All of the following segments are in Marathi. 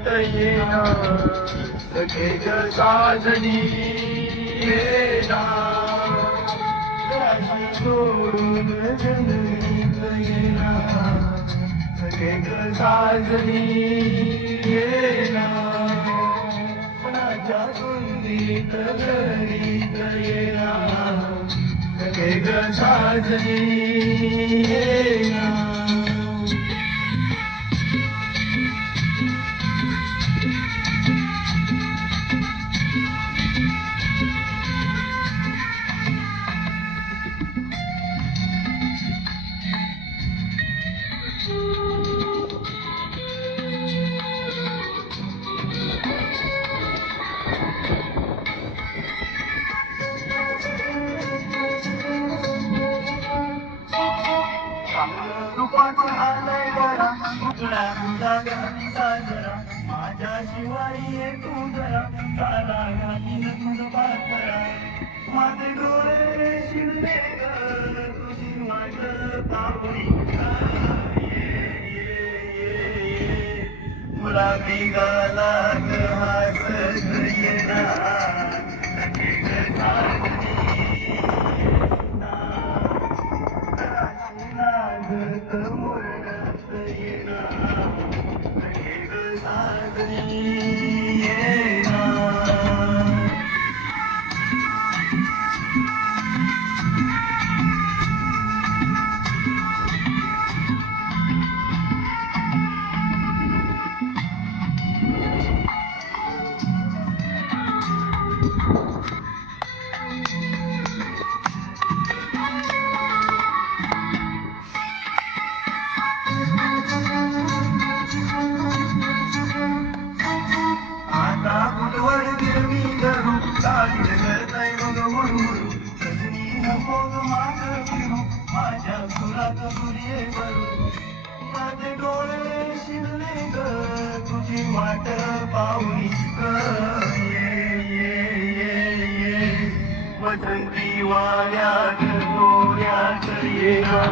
वाईट येना सखे ग साजनी येना सोडून जंगलीत येना सखे ग साजनी येना कोणाच्या कुंडीत घरीत येना सखे ग साजनी येना रूपाचं आलंय बरा तुला तुझा गतीचा जरा माझ्या शिवाय ये तू जरा काला घातीन तुझं पाकरा माझे डोळे शिरले ग तुझी माझं पावली गुलाबी गालात हसत येणार माझ्या सुरात सूर्ये भरू माझे डोळे शिरले ग तुझी वाट पाहुनी ये वसंती वाऱ्यात तोऱ्यात येना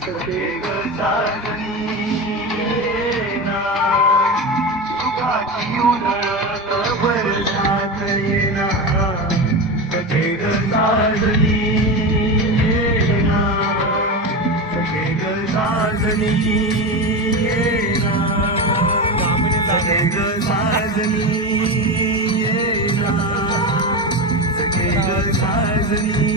सखे ग साजनी येना सुखाची उधळत बरसात येना सखे ग साजनी साजनी येना सखे ग साजनी येना सखे ग साजनी